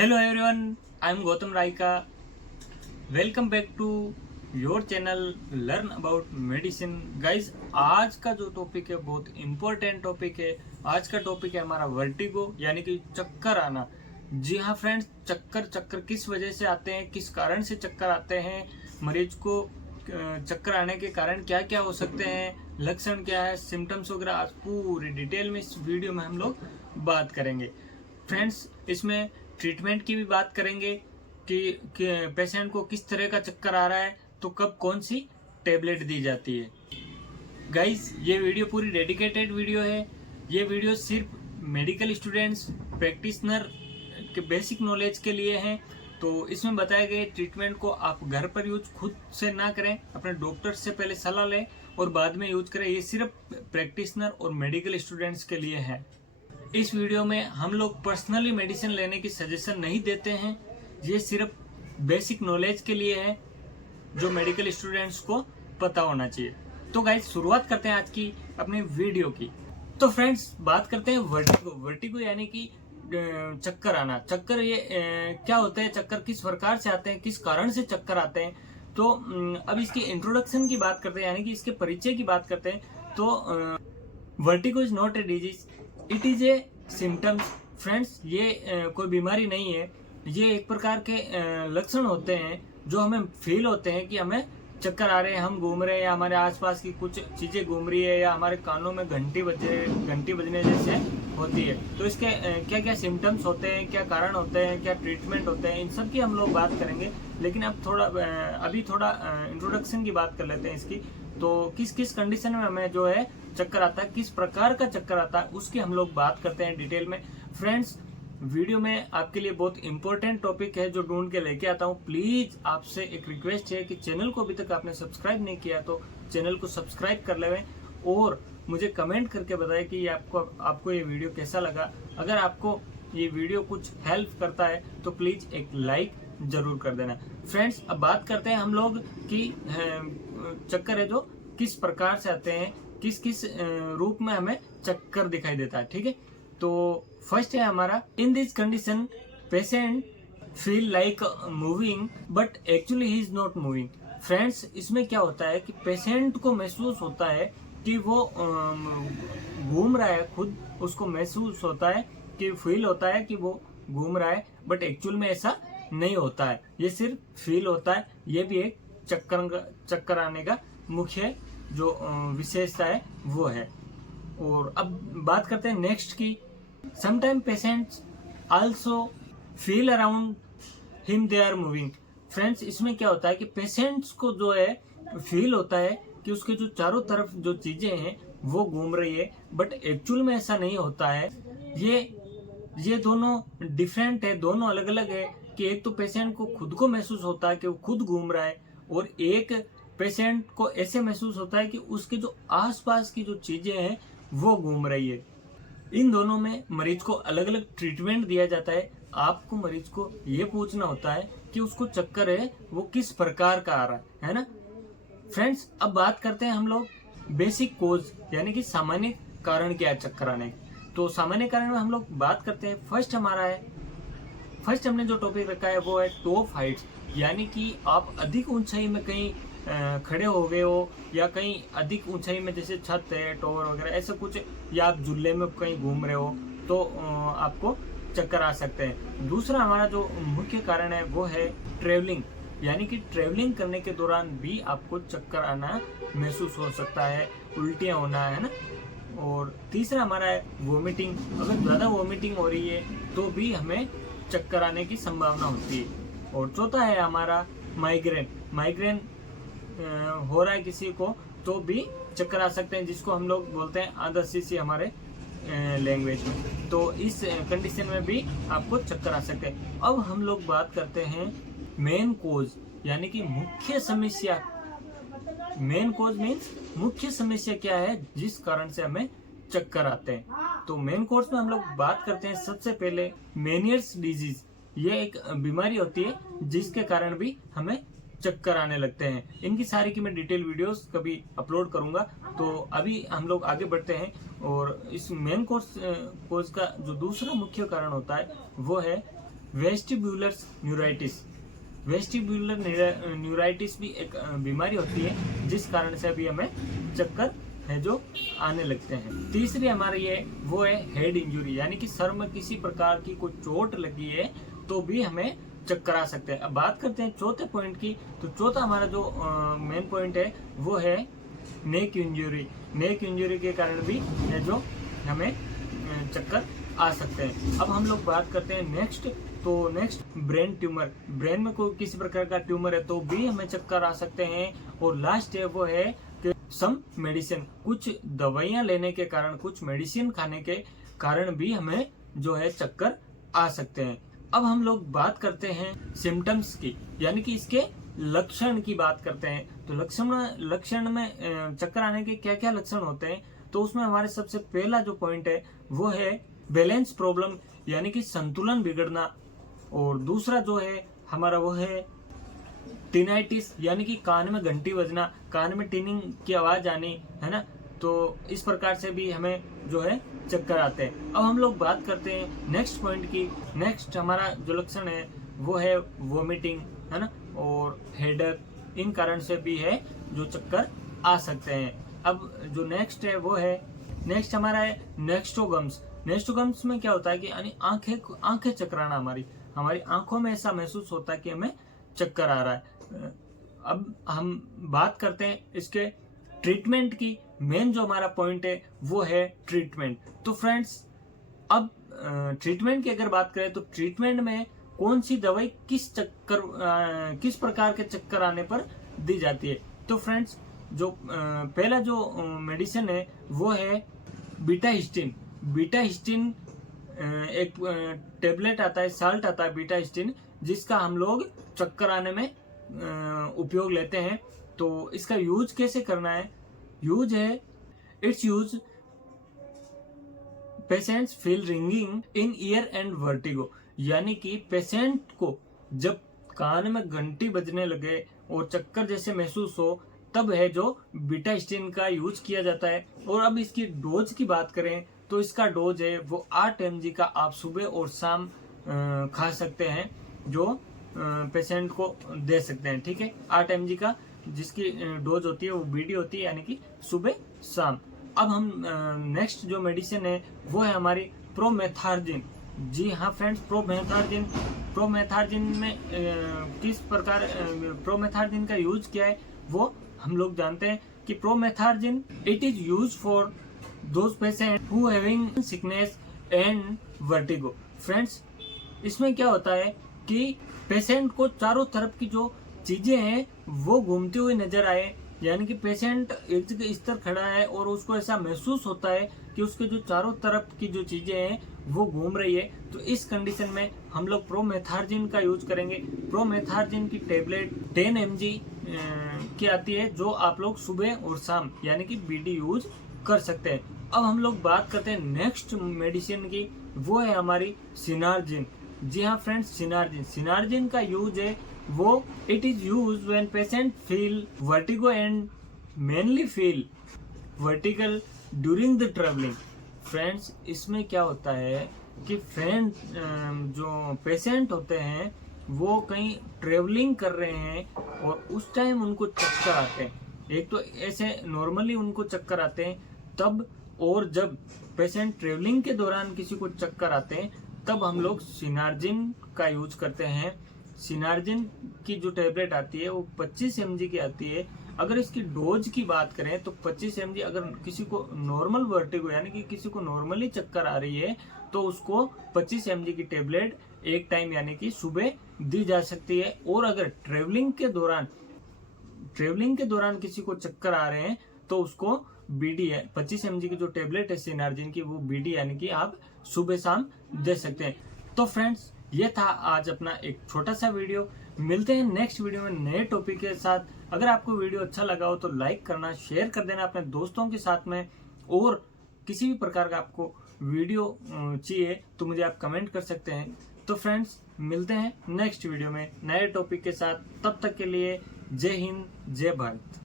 Hello everyone, I am Gautam Raika. Welcome back to your channel learn about medicine. Guys, आज का जो topic है बहुत इम्पोर्टेंट टॉपिक है। आज का टॉपिक है हमारा वर्टिगो, यानी कि चक्कर आना। जी हाँ फ्रेंड्स, चक्कर किस वजह से आते हैं, किस कारण से चक्कर आते हैं, मरीज को चक्कर आने के कारण क्या क्या हो सकते हैं, लक्षण क्या है, सिम्टम्स वगैरह, आज पूरी डिटेल में इस वीडियो में हम लोग बात करेंगे। फ्रेंड्स, इसमें ट्रीटमेंट की भी बात करेंगे कि पेशेंट को किस तरह का चक्कर आ रहा है तो कब कौन सी टेबलेट दी जाती है। गाइस, ये वीडियो पूरी डेडिकेटेड वीडियो है। ये वीडियो सिर्फ मेडिकल स्टूडेंट्स, प्रैक्टिशनर के बेसिक नॉलेज के लिए है। तो इसमें बताए गए ट्रीटमेंट को आप घर पर यूज खुद से ना करें, अपने डॉक्टर से पहले सलाह लें और बाद में यूज करें। ये सिर्फ प्रैक्टिशनर और मेडिकल स्टूडेंट्स के लिए है। इस वीडियो में हम लोग पर्सनली मेडिसिन लेने की सजेशन नहीं देते हैं। ये सिर्फ बेसिक नॉलेज के लिए है जो मेडिकल स्टूडेंट्स को पता होना चाहिए। तो गाइस, शुरुआत करते हैं आज की अपनी वीडियो की। तो फ्रेंड्स, बात करते हैं वर्टिगो यानी कि चक्कर आना। चक्कर ये क्या होता है, चक्कर किस प्रकार से आते हैं, किस कारण से चक्कर आते हैं। तो अब इसकी इंट्रोडक्शन की बात करते हैं, यानी कि इसके परिचय की बात करते हैं। तो vertigo is not a disease, it is a symptoms. Friends, ये कोई बीमारी नहीं है। ये एक प्रकार के लक्षण होते हैं जो हमें फील होते हैं कि हमें चक्कर आ रहे हैं, हम घूम रहे हैं, या हमारे आसपास की कुछ चीजें घूम रही है, या हमारे कानों में घंटी बजने जैसे होती है। तो इसके क्या क्या सिम्टम्स होते हैं, क्या कारण होते हैं, क्या ट्रीटमेंट होते हैं, इन सब की हम लोग बात करेंगे। लेकिन अब अभी थोड़ा इंट्रोडक्शन की बात कर लेते हैं इसकी। तो किस किस कंडीशन में हमें जो है चक्कर आता है, किस प्रकार का चक्कर आता है, उसकी हम लोग बात करते हैं डिटेल में। फ्रेंड्स, वीडियो में आपके लिए बहुत इंपॉर्टेंट टॉपिक है जो ढूंढ के लेके आता हूँ। प्लीज आपसे एक रिक्वेस्ट है कि चैनल को अभी तक आपने सब्सक्राइब नहीं किया तो चैनल को सब्सक्राइब कर लें और मुझे कमेंट करके बताएं कि आपको ये वीडियो कैसा लगा। अगर आपको ये वीडियो कुछ हेल्प करता है तो प्लीज एक लाइक जरूर कर देना। फ्रेंड्स, अब बात करते हैं हम लोग कि चक्कर है जो किस प्रकार से आते हैं, किस किस रूप में हमें चक्कर दिखाई देता है। ठीक है, तो फर्स्ट है हमारा, in this condition patient feel like moving but actually he is not moving. Friends, इसमें क्या होता है कि पेशेंट को महसूस होता है कि वो घूम रहा है, खुद उसको महसूस होता है कि फील होता है कि वो घूम रहा है, बट एक्चुअल में ऐसा नहीं होता है। ये सिर्फ फील होता है। ये भी एक चक्कर आने का मुख्य जो विशेषता है वो है। और अब बात करते हैं नेक्स्ट की, sometime patients also feel around him they are moving. Friends, इसमें क्या होता है कि पेशेंट्स को जो है फील होता है कि उसके जो चारों तरफ जो चीजें हैं वो घूम रही है, बट एक्चुअल में ऐसा नहीं होता है। ये दोनों डिफरेंट है, दोनों अलग अलग है। कि एक तो पेशेंट को खुद को महसूस होता है कि वो खुद घूम रहा है, और एक पेशेंट को ऐसे महसूस होता है कि उसके जो आसपास की जो चीजें हैं वो घूम रही है। इन दोनों में मरीज को अलग अलग ट्रीटमेंट दिया जाता है। आपको मरीज को ये पूछना होता है कि उसको चक्कर है वो किस प्रकार का आ रहा है ना। फ्रेंड्स, अब बात करते हैं हम लोग बेसिक कोज, यानी कि सामान्य कारण क्या है चक्कर आने के। तो सामान्य कारण में हम लोग बात करते हैं। फर्स्ट हमने जो टॉपिक रखा है वो है टॉप हाइट्स, यानी कि आप अधिक ऊंचाई में कहीं खड़े हो गए हो, या कहीं अधिक ऊंचाई में जैसे छत है, टॉवर वगैरह ऐसा कुछ, या आप झूले में कहीं घूम रहे हो तो आपको चक्कर आ सकते हैं। दूसरा हमारा जो मुख्य कारण है वो है ट्रेवलिंग, यानी कि ट्रेवलिंग करने के दौरान भी आपको चक्कर आना महसूस हो सकता है, उल्टियाँ होना, है ना। और तीसरा हमारा है वोमिटिंग। अगर ज़्यादा वोमिटिंग हो रही है तो भी हमें चक्कर आने की संभावना होती है। और चौथा है हमारा माइग्रेन हो रहा है किसी को तो भी चक्कर आ सकते हैं, जिसको हम लोग बोलते हैं आदर्शी हमारे लैंग्वेज में। तो इस कंडीशन में भी आपको चक्कर आ सकते हैं। अब हम लोग बात करते हैं मेन कोज, यानी कि मुख्य समस्या। मेन कोज मीन्स मुख्य समस्या क्या है जिस कारण से हमें चक्कर आते हैं। तो मेन कोर्स में हम लोग बात करते हैं सबसे पहले मेनियर्स डिजीज। ये एक बीमारी होती है जिसके कारण भी हमें चक्कर आने लगते हैं। इनकी सारी की मैं डिटेल वीडियोस कभी अपलोड करूंगा। तो अभी हम लोग आगे बढ़ते हैं, और इस मेन कोर्स का जो दूसरा मुख्य कारण होता है वो है वेस्टिब्यूलर न्यूराइटिस। वेस्टिब्यूलर न्यूराइटिस भी एक बीमारी होती है जिस कारण से अभी हमें चक्कर है जो आने लगते हैं। तीसरी हमारी वो है हेड इंजुरी, यानी कि सर में किसी प्रकार की कोई चोट लगी है तो भी हमें चक्कर आ सकते हैं। अब बात करते हैं चौथे पॉइंट की, तो चौथा हमारा जो मेन पॉइंट है वो है नेक इंजुरी। नेक इंजुरी के कारण भी है जो हमें चक्कर आ सकते हैं। अब हम लोग बात करते हैं नेक्स्ट ब्रेन ट्यूमर। ब्रेन में कोई किसी प्रकार का ट्यूमर है तो भी हमें चक्कर आ सकते हैं। और लास्ट है वो है कि सम मेडिसिन, कुछ दवाइयां लेने के कारण, कुछ मेडिसिन खाने के कारण भी हमें जो है चक्कर आ सकते हैं। अब हम लोग बात करते हैं सिम्टम्स की, यानी कि इसके लक्षण की बात करते हैं। तो लक्षण में चक्कर आने के क्या क्या लक्षण होते हैं, तो उसमें हमारे सबसे पहला जो पॉइंट है वो है बैलेंस प्रॉब्लम, यानी कि संतुलन बिगड़ना। और दूसरा जो है हमारा वो है टिनाइटिस, यानी कि कान में घंटी बजना, कान में टिनिंग की आवाज आनी, है ना। तो इस प्रकार से भी हमें जो है चक्कर आते हैं। अब हम लोग बात करते हैं नेक्स्ट पॉइंट की। नेक्स्ट हमारा जो लक्षण है वो है वोमिटिंग, है ना, और हेडेक। इन कारण से भी है जो चक्कर आ सकते हैं। अब जो नेक्स्ट है वो है नेक्स्ट हमारा है नेक्स्टोगम्स। नेक्स्टोगम्स में क्या होता है कि यानी आंखें चकराना, हमारी आंखों में ऐसा महसूस होता है कि हमें चक्कर आ रहा है। अब हम बात करते हैं इसके ट्रीटमेंट की। मेन जो हमारा पॉइंट है वो है ट्रीटमेंट। तो फ्रेंड्स, अब ट्रीटमेंट की अगर बात करें तो ट्रीटमेंट में कौन सी दवाई किस प्रकार के चक्कर आने पर दी जाती है। तो फ्रेंड्स, जो पहला जो मेडिसिन है वो है बीटा हिस्टिन। बीटा हिस्टिन एक टेबलेट आता है, साल्ट आता है बीटा हिस्टिन, जिसका हम लोग चक्कर आने में उपयोग लेते हैं। तो इसका यूज कैसे करना है? यूज है it's use patients feel ringing in year and vertigo, यानी कि पेशेंट को जब कान में घंटी बजने लगे और चक्कर जैसे महसूस हो तब है जो बीटा हिस्टिन का यूज किया जाता है। और अब इसकी डोज की बात करें तो इसका डोज है वो 8 mg का आप सुबह और शाम खा सकते हैं, जो पेशेंट को दे सकते हैं। ठीक है, 8 mg का जिसकी डोज होती है वो बीडी होती है, यानी कि सुबह शाम। अब हम नेक्स्ट जो मेडिसिन है वो है हमारी प्रोमेथार्जिन। जी हाँ फ्रेंड्स, प्रोमेथार्जिन में किस प्रकार प्रोमेथार्जिन का यूज किया है वो हम लोग जानते हैं कि promethazine it is use for those patient who having sickness and vertigo. Friends, इसमें क्या होता है कि पेशेंट को चारों तरफ की जो चीजें हैं वो घूमती हुई नजर आए, यानी कि पेशेंट एक जगह इस तरह खड़ा है और उसको ऐसा महसूस होता है कि उसके जो चारों तरफ की जो चीजें हैं वो घूम रही है। तो इस कंडीशन में हम लोग प्रोमेथार्जिन का यूज करेंगे। प्रोमेथार्जिन की टेबलेट 10 mg की आती है, जो आप लोग सुबह और शाम यानी कि बीडी यूज कर सकते हैं। अब हम लोग बात करते हैं नेक्स्ट मेडिसिन की, वो है हमारी सिनार्जिन। जी हाँ फ्रेंड्स, सिनार्जिन का यूज है वो it is use when patient feel vertigo and mainly feel vertical during the travelling. Friends, इसमें क्या होता है कि जो पेशेंट होते हैं वो कहीं ट्रेवलिंग कर रहे हैं और उस टाइम उनको चक्कर आते हैं। एक तो ऐसे नॉर्मली उनको चक्कर आते हैं तब, और जब पेशेंट ट्रेवलिंग के दौरान किसी को चक्कर आते हैं तब हम लोग सिनार्जिन का यूज करते हैं। सिनार्जिन की जो टेबलेट आती है वो 25 mg की आती है। अगर इसकी डोज की बात करें तो 25 mg, अगर किसी को नॉर्मल वर्टिगो यानी कि किसी को नॉर्मली चक्कर आ रही है तो उसको 25 mg की टेबलेट एक टाइम यानी कि सुबह दी जा सकती है। और अगर ट्रेवलिंग के दौरान किसी को चक्कर आ रहे हैं तो उसको बीडी है 25 mg की जो टेबलेट है सिनार्जिन की, वो बीडी यानी कि आप सुबह शाम दे सकते हैं। तो फ्रेंड्स, ये था आज अपना एक छोटा सा वीडियो। मिलते हैं नेक्स्ट वीडियो में नए टॉपिक के साथ। अगर आपको वीडियो अच्छा लगा हो तो लाइक करना, शेयर कर देना अपने दोस्तों के साथ में, और किसी भी प्रकार का आपको वीडियो चाहिए तो मुझे आप कमेंट कर सकते हैं। तो फ्रेंड्स, मिलते हैं नेक्स्ट वीडियो में नए टॉपिक के साथ। तब तक के लिए जय हिंद, जय भारत।